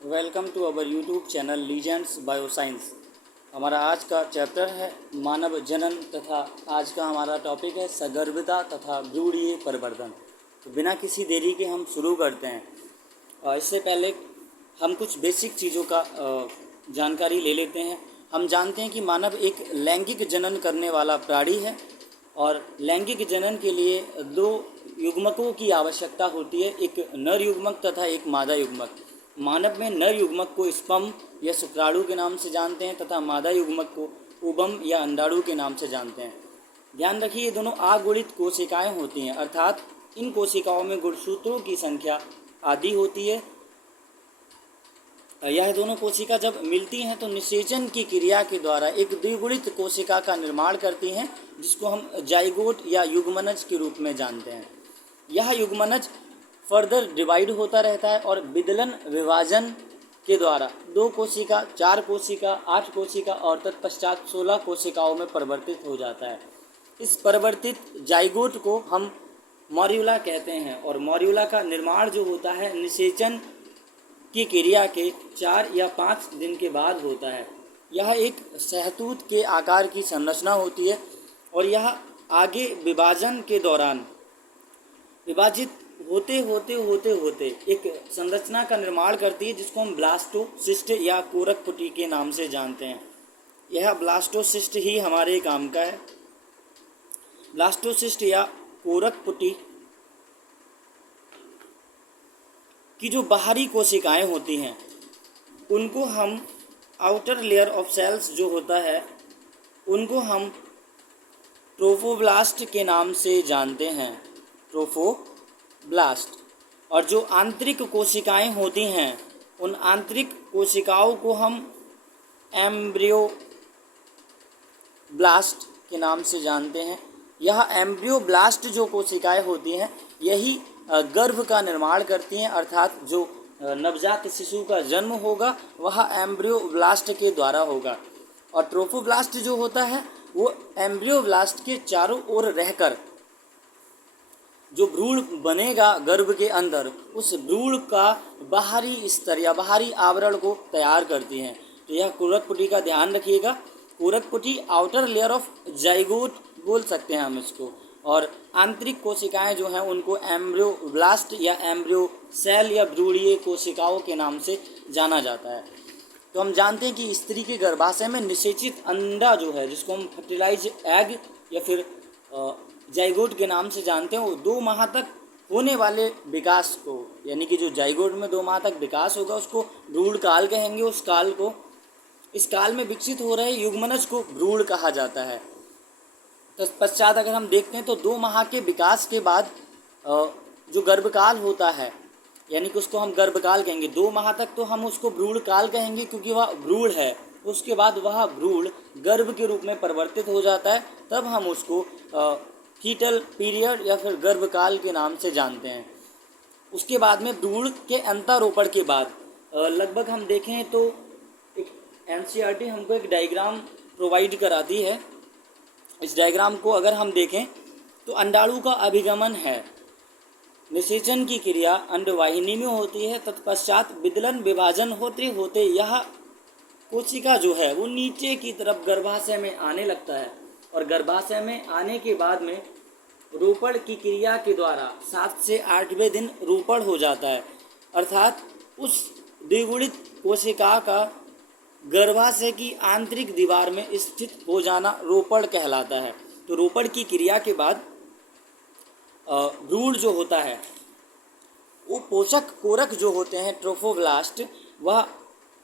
Welcome to our YouTube channel Legends Bioscience. हमारा आज का चैप्टर है मानव जनन तथा आज का हमारा टॉपिक है सगर्भता तथा भ्रूणीय परिवर्तन। तो बिना किसी देरी के हम शुरू करते हैं। इससे पहले हम कुछ बेसिक चीज़ों का जानकारी ले लेते हैं। हम जानते हैं कि मानव एक लैंगिक जनन करने वाला प्राणी है और लैंगिक जनन के लिए दो युग्मकों की आवश्यकता होती है, एक नर युग्मक तथा एक मादा युग्मक। मानव में नर युग्मक को स्पर्म या शुक्राणु के नाम से जानते हैं तथा मादा युग्मक को ओवम या अंडाणु के नाम से जानते हैं। ध्यान रखिए, ये दोनों अगुणित कोशिकाएं होती हैं, अर्थात इन कोशिकाओं में गुणसूत्रों की संख्या आधी होती है। यह दोनों कोशिका जब मिलती हैं तो निषेचन की क्रिया के द्वारा एक द्विगुणित कोशिका का निर्माण करती हैं, जिसको हम जाइगोट या युग्मनज के रूप में जानते हैं। यह युग्मनज फर्दर डिवाइड होता रहता है और विदलन विभाजन के द्वारा 2 कोशिका, 4 कोशिका, 8 कोशिका और तत्पश्चात 16 कोशिकाओं में परिवर्तित हो जाता है। इस परिवर्तित जाइगोट को हम मॉर्यूला कहते हैं और मॉर्यूला का निर्माण जो होता है निषेचन की क्रिया के 4 या 5 दिन के बाद होता है। यह एक सहतूत के आकार की संरचना होती है और यह आगे विभाजन के दौरान विभाजित होते एक संरचना का निर्माण करती है, जिसको हम ब्लास्टोसिस्ट या कोरकपुटी के नाम से जानते हैं। यह ब्लास्टोसिस्ट ही हमारे काम का है। ब्लास्टोसिस्ट या कोरकपुटी की जो बाहरी कोशिकाएं होती हैं उनको हम आउटर लेयर ऑफ सेल्स जो होता है उनको हम ट्रोफोब्लास्ट के नाम से जानते हैं, ट्रोफोब्लास्ट। और जो आंतरिक कोशिकाएं होती हैं उन आंतरिक कोशिकाओं को हम एम्ब्रियोब्लास्ट के नाम से जानते हैं। यह एम्ब्रियोब्लास्ट जो कोशिकाएं होती हैं यही गर्भ का निर्माण करती हैं, अर्थात जो नवजात शिशु का जन्म होगा वह एम्ब्रियोब्लास्ट के द्वारा होगा। और ट्रोफोब्लास्ट जो होता है वो एम्ब्रियोब्लास्ट के चारों ओर रहकर जो भ्रूण बनेगा गर्भ के अंदर, उस भ्रूण का बाहरी स्तर या बाहरी आवरण को तैयार करती हैं। तो यह कोरकपुटी का ध्यान रखिएगा। कोरकपुटी आउटर लेयर ऑफ जाइगोट बोल सकते हैं हम इसको, और आंतरिक कोशिकाएं जो हैं उनको एम्ब्रियोब्लास्ट या एम्ब्रियो सेल या भ्रूणीय कोशिकाओं के नाम से जाना जाता है। तो हम जानते हैं कि स्त्री के गर्भाशय में निषेचित अंडा जो है, जिसको हम फर्टिलाइज एग या फिर जाइगोट के नाम से जानते हैं, वो 2 माह तक होने वाले विकास को, यानी कि जो जाइगोट में 2 माह तक विकास होगा उसको भ्रूण काल कहेंगे। उस काल को, इस काल में विकसित हो रहे युग्मनज को भ्रूण कहा जाता है। तत्पश्चात अगर हम देखते हैं तो 2 माह के विकास के बाद जो गर्भकाल होता है, यानी कि उसको हम गर्भकाल कहेंगे। 2 माह तक तो हम उसको भ्रूण काल कहेंगे क्योंकि वह भ्रूण है। उसके बाद वह भ्रूण गर्भ के रूप में परिवर्तित हो जाता है, तब हम उसको फीटल पीरियड या फिर गर्भकाल के नाम से जानते हैं। उसके बाद में भ्रूण के अंतारोपण के बाद लगभग हम देखें तो एक एनसीईआरटी हमको एक डायग्राम प्रोवाइड कराती है। इस डायग्राम को अगर हम देखें तो अंडाणु का अभिगमन है, निषेचन की क्रिया अंडवाहिनी में होती है, तत्पश्चात विदलन विभाजन होते होते यह कोशिका जो है वो नीचे की तरफ गर्भाशय में आने लगता है और गर्भाशय में आने के बाद में रोपण की क्रिया के द्वारा 7 से 8वें दिन रोपण हो जाता है, अर्थात उस द्विगुणित कोशिका का गर्भाशय की आंतरिक दीवार में स्थित हो जाना रोपण कहलाता है। तो रोपण की क्रिया के बाद भ्रूण जो होता है वो पोषक कोरक जो होते हैं ट्रोफोब्लास्ट, वह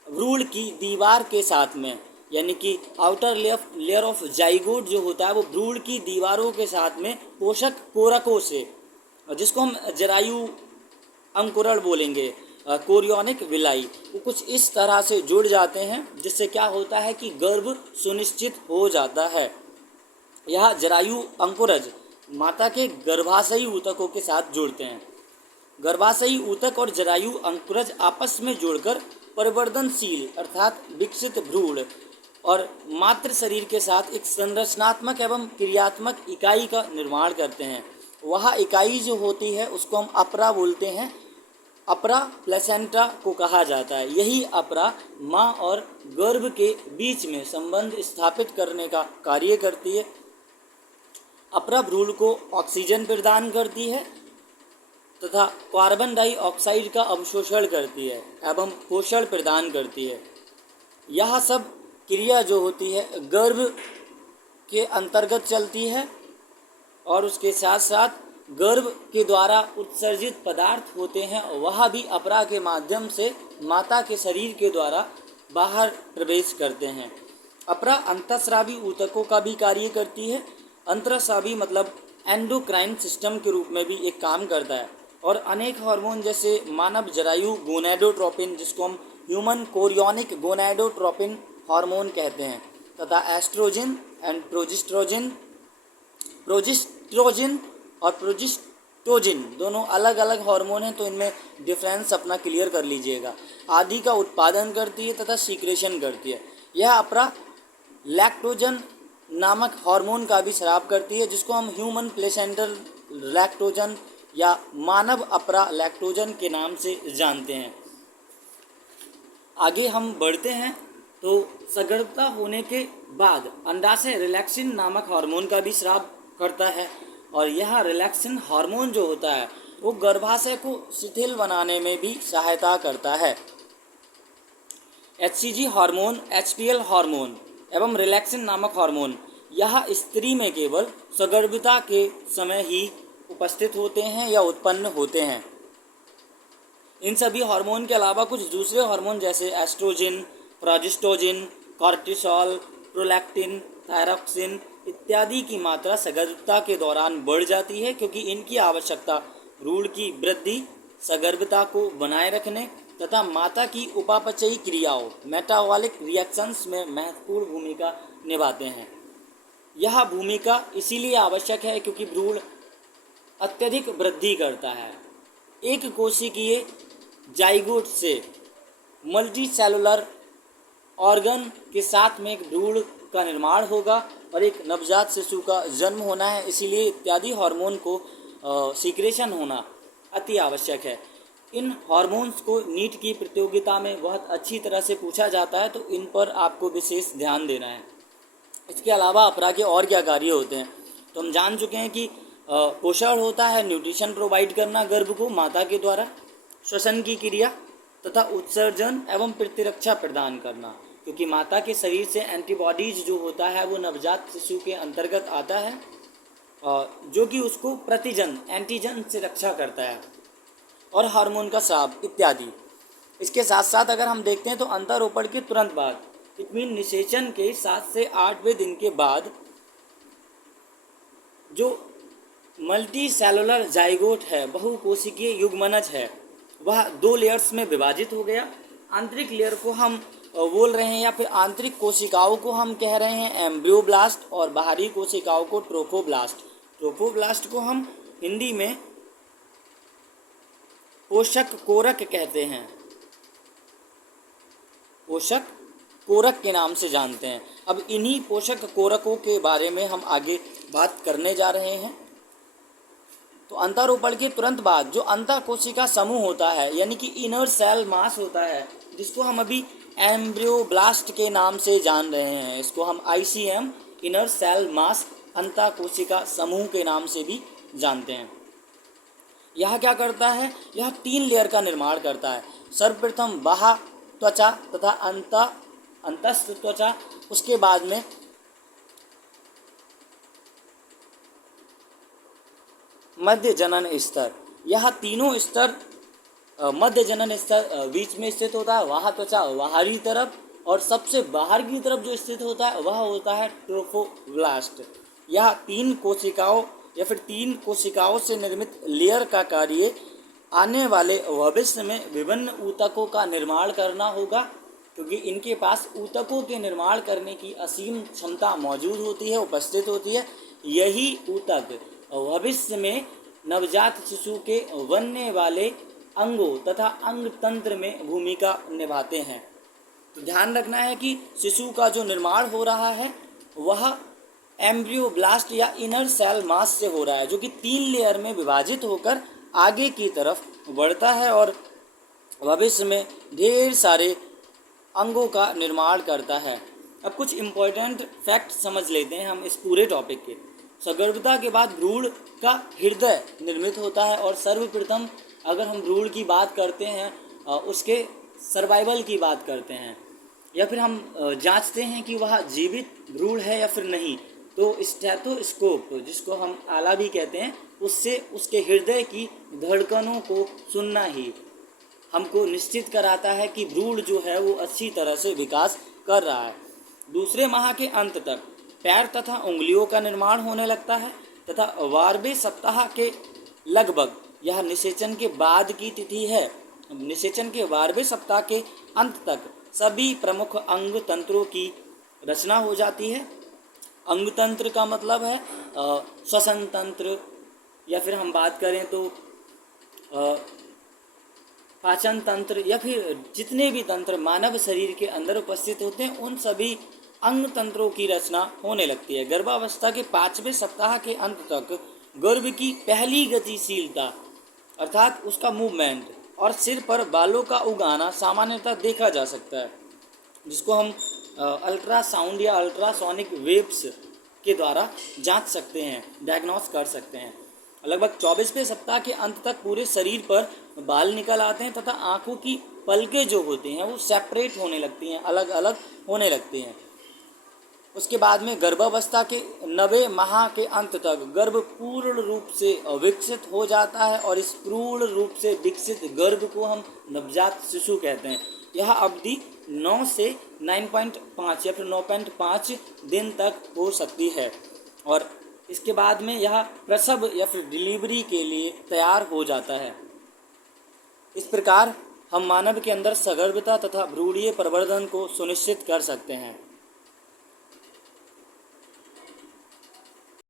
भ्रूण की दीवार के साथ में, यानी कि आउटर लेयर ऑफ जाइगोट जो होता है वो भ्रूण की दीवारों के साथ में पोषक कोरकों से, जिसको हम जरायु अंकुरण बोलेंगे, कोरियोनिक विलाई, वो कुछ इस तरह से जुड़ जाते हैं, जिससे क्या होता है कि गर्भ सुनिश्चित हो जाता है। यह जरायु अंकुरज माता के गर्भाशयी ऊतकों के साथ जुड़ते हैं। गर्भाशयी ऊतक और जरायु अंकुरज आपस में जुड़कर परिवर्तनशील अर्थात विकसित भ्रूण और मातृ शरीर के साथ एक संरचनात्मक एवं क्रियात्मक इकाई का निर्माण करते हैं। वह इकाई जो होती है उसको हम अपरा बोलते हैं, अपरा प्लेसेंटा को कहा जाता है। यही अपरा माँ और गर्भ के बीच में संबंध स्थापित करने का कार्य करती है। अपरा भ्रूण को ऑक्सीजन प्रदान करती है तथा कार्बन डाइऑक्साइड का अवशोषण करती है एवं पोषण प्रदान करती है। यह सब क्रिया जो होती है गर्भ के अंतर्गत चलती है और उसके साथ साथ गर्भ के द्वारा उत्सर्जित पदार्थ होते हैं वह भी अपरा के माध्यम से माता के शरीर के द्वारा बाहर प्रवेश करते हैं। अपरा अंतःस्रावी ऊतकों का भी कार्य करती है। अंतःस्रावी मतलब एंडोक्राइन सिस्टम के रूप में भी एक काम करता है और अनेक हार्मोन जैसे मानव जरायु गोनेडोट्रोपिन, जिसको हम ह्यूमन कोरियोनिक गोनेडोट्रोपिन हार्मोन कहते हैं, तथा एस्ट्रोजन एंड प्रोजेस्टेरोन और प्रोजेस्टोजिन दोनों अलग अलग हार्मोन हैं, तो इनमें डिफरेंस अपना क्लियर कर लीजिएगा। आदि का उत्पादन करती है तथा सीक्रेशन करती है। यह अपरा लैक्टोजन नामक हार्मोन का भी स्राव करती है, जिसको हम ह्यूमन प्लेसेंटल लैक्टोजन या मानव अपरा लैक्टोजन के नाम से जानते हैं। आगे हम बढ़ते हैं तो सगर्भता होने के बाद अंडाशय रिलैक्सिन नामक हार्मोन का भी स्राव करता है और यह रिलैक्सिन हार्मोन जो होता है वो गर्भाशय को शिथिल बनाने में भी सहायता करता है। HCG हार्मोन, HPL हार्मोन एवं रिलैक्सिन नामक हार्मोन यह स्त्री में केवल सगर्भता के समय ही उपस्थित होते हैं या उत्पन्न होते हैं। इन सभी हार्मोन के अलावा कुछ दूसरे हार्मोन जैसे estrogen, progesterone, cortisol, prolactin, thyroxine इत्यादि की मात्रा सगर्भता के दौरान बढ़ जाती है, क्योंकि इनकी आवश्यकता भ्रूण की वृद्धि, सगर्भता को बनाए रखने तथा माता की उपापचयी क्रियाओं मेटाबॉलिक रिएक्शंस में महत्वपूर्ण भूमिका निभाते हैं। यह भूमिका इसीलिए आवश्यक है क्योंकि भ्रूण अत्यधिक वृद्धि करता है। एक कोशिकीय जाइगोट से मल्टी सेलुलर ऑर्गन के साथ में एक भ्रूण का निर्माण होगा और एक नवजात शिशु का जन्म होना है, इसीलिए इत्यादि हार्मोन को सीक्रेशन होना अति आवश्यक है। इन हार्मोन्स को नीट की प्रतियोगिता में बहुत अच्छी तरह से पूछा जाता है, तो इन पर आपको विशेष ध्यान देना है। इसके अलावा अपरा के और क्या कार्य होते हैं तो हम जान चुके हैं कि पोषण होता है, न्यूट्रिशन प्रोवाइड करना गर्भ को माता के द्वारा, श्वसन की क्रिया तथा उत्सर्जन एवं प्रतिरक्षा प्रदान करना, क्योंकि माता के शरीर से एंटीबॉडीज जो होता है वो नवजात शिशु के अंतर्गत आता है जो कि उसको प्रतिजन एंटीजन से रक्षा करता है, और हार्मोन का स्राव इत्यादि। इसके साथ साथ अगर हम देखते हैं तो अंतःरोपण के तुरंत बाद इट मीन निषेचन के 7 से 8वें दिन के बाद जो मल्टी सेलुलर जाइगोट है, बहुकोशिकीय युग्मनज है, वह 2 लेयर्स में विभाजित हो गया। आंतरिक लेयर को हम बोल रहे हैं या फिर आंतरिक कोशिकाओं को हम कह रहे हैं एम्ब्रियोब्लास्ट और बाहरी कोशिकाओं को ट्रोफोब्लास्ट। ट्रोफोब्लास्ट को हम हिंदी में पोषक कोरक कहते हैं, पोषक कोरक के नाम से जानते हैं। अब इन्हीं पोषक कोरकों के बारे में हम आगे बात करने जा रहे हैं। तो अंतःरोपण के तुरंत बाद जो अंतःकोशिका समूह होता है यानी कि इनर सेल मास होता है, जिसको हम अभी एम्ब्रियोब्लास्ट के नाम से जान रहे हैं, इसको हम ICM इनर सेल मास अंतःकोशिका समूह के नाम से भी जानते हैं। यह क्या करता है, यह 3 लेयर का निर्माण करता है। सर्वप्रथम बाह्य त्वचा तथा अंतस्थ त्वचा, उसके बाद में मध्य जनन स्तर। यह तीनों स्तर मध्य जनन स्तर बीच में स्थित होता है, बाह्य त्वचा बाहरी तरफ, और सबसे बाहर की तरफ जो स्थित होता है वह होता है ट्रोफोब्लास्ट। यह 3 कोशिकाओं या फिर 3 कोशिकाओं से निर्मित लेयर का कार्य आने वाले भविष्य में विभिन्न ऊतकों का निर्माण करना होगा, क्योंकि इनके पास ऊतकों के निर्माण करने की असीम क्षमता मौजूद होती है, उपस्थित होती है। यही ऊतक भविष्य में नवजात शिशु के बनने वाले अंगों तथा अंग तंत्र में भूमिका निभाते हैं। तो ध्यान रखना है कि शिशु का जो निर्माण हो रहा है वह एम्ब्रियोब्लास्ट या इनर सेल मास से हो रहा है, जो कि 3 लेयर में विभाजित होकर आगे की तरफ बढ़ता है और भविष्य में ढेर सारे अंगों का निर्माण करता है। अब कुछ इम्पोर्टेंट फैक्ट समझ लेते हैं हम इस पूरे टॉपिक के। सगर्भता के बाद भ्रूण का हृदय निर्मित होता है, और सर्वप्रथम अगर हम भ्रूण की बात करते हैं, उसके सर्वाइवल की बात करते हैं, या फिर हम जांचते हैं कि वह जीवित भ्रूण है या फिर नहीं, तो स्टेथोस्कोप, जिसको हम आला भी कहते हैं, उससे उसके हृदय की धड़कनों को सुनना ही हमको निश्चित कराता है कि भ्रूण जो है वो अच्छी तरह से विकास कर रहा है। दूसरे माह के अंत तक पैर तथा उंगलियों का निर्माण होने लगता है, तथा 12वें सप्ताह के लगभग, यह निषेचन के बाद की तिथि है, निषेचन के 12वें सप्ताह के अंत तक सभी प्रमुख अंग तंत्रों की रचना हो जाती है। अंग तंत्र का मतलब है श्वसन तंत्र, या फिर हम बात करें तो पाचन तंत्र, या फिर जितने भी तंत्र मानव शरीर के अंदर उपस्थित होते हैं, उन सभी अंग तंत्रों की रचना होने लगती है। गर्भावस्था के 5वें सप्ताह के अंत तक गर्भ की पहली गतिशीलता अर्थात उसका मूवमेंट और सिर पर बालों का उगाना सामान्यतः देखा जा सकता है, जिसको हम अल्ट्रासाउंड या अल्ट्रासोनिक वेव्स के द्वारा जांच सकते हैं, डायग्नोस कर सकते हैं। लगभग 24वें सप्ताह के अंत तक पूरे शरीर पर बाल निकल आते हैं, तथा आँखों की पलकें जो होती हैं वो सेपरेट होने लगती हैं, अलग अलग होने लगती हैं। उसके बाद में गर्भावस्था के 9वें माह के अंत तक गर्भ पूर्ण रूप से विकसित हो जाता है, और इस पूर्ण रूप से विकसित गर्भ को हम नवजात शिशु कहते हैं। यह अवधि 9 से 9.5 या फिर 9.5 दिन तक हो सकती है, और इसके बाद में यह प्रसव या फिर डिलीवरी के लिए तैयार हो जाता है। इस प्रकार हम मानव के अंदर सगर्भता तथा भ्रूणीय प्रवर्धन को सुनिश्चित कर सकते हैं।